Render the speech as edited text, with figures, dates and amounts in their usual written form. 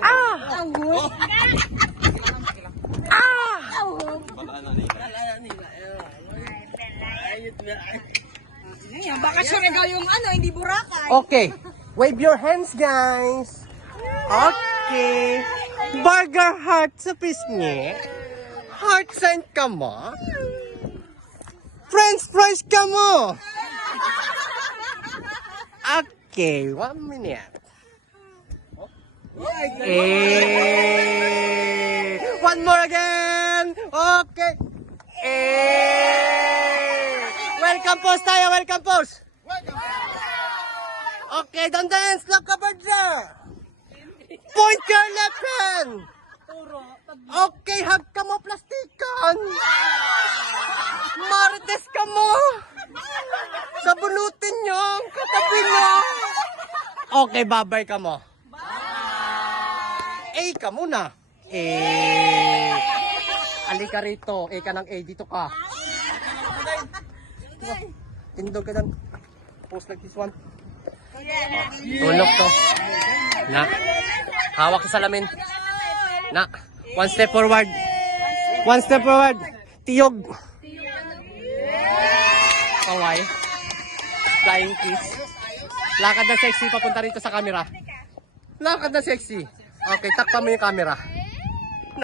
Ah! Ah! Baka siya regaw yung ano, hindi Boracay. Okay. Wave your hands, guys. Okay. Burger heart sa pisngi. Heart sign ka mo. French fries ka mo. Okay, 1 minute. One more again. Okay. Welcome post tayo, welcome post. Okay, don't dance. Look over there. Point your left hand. Okay, hug ka mo, plastikan. Marites ka mo. Sabunutin nyo. Katabi nyo. Okay, babay ka mo. A ka muna. Alika rito. A ka ng A. Dito ka. Tindog ka dyan. Post like this one. Tulog to. Na. Hawak sa salamin. Na. One step forward. One step forward. Tiyog. Kaway. Flying kiss. Lakad na sexy papunta rito sa camera. Lakad na sexy. Okay, takpan mo yung camera.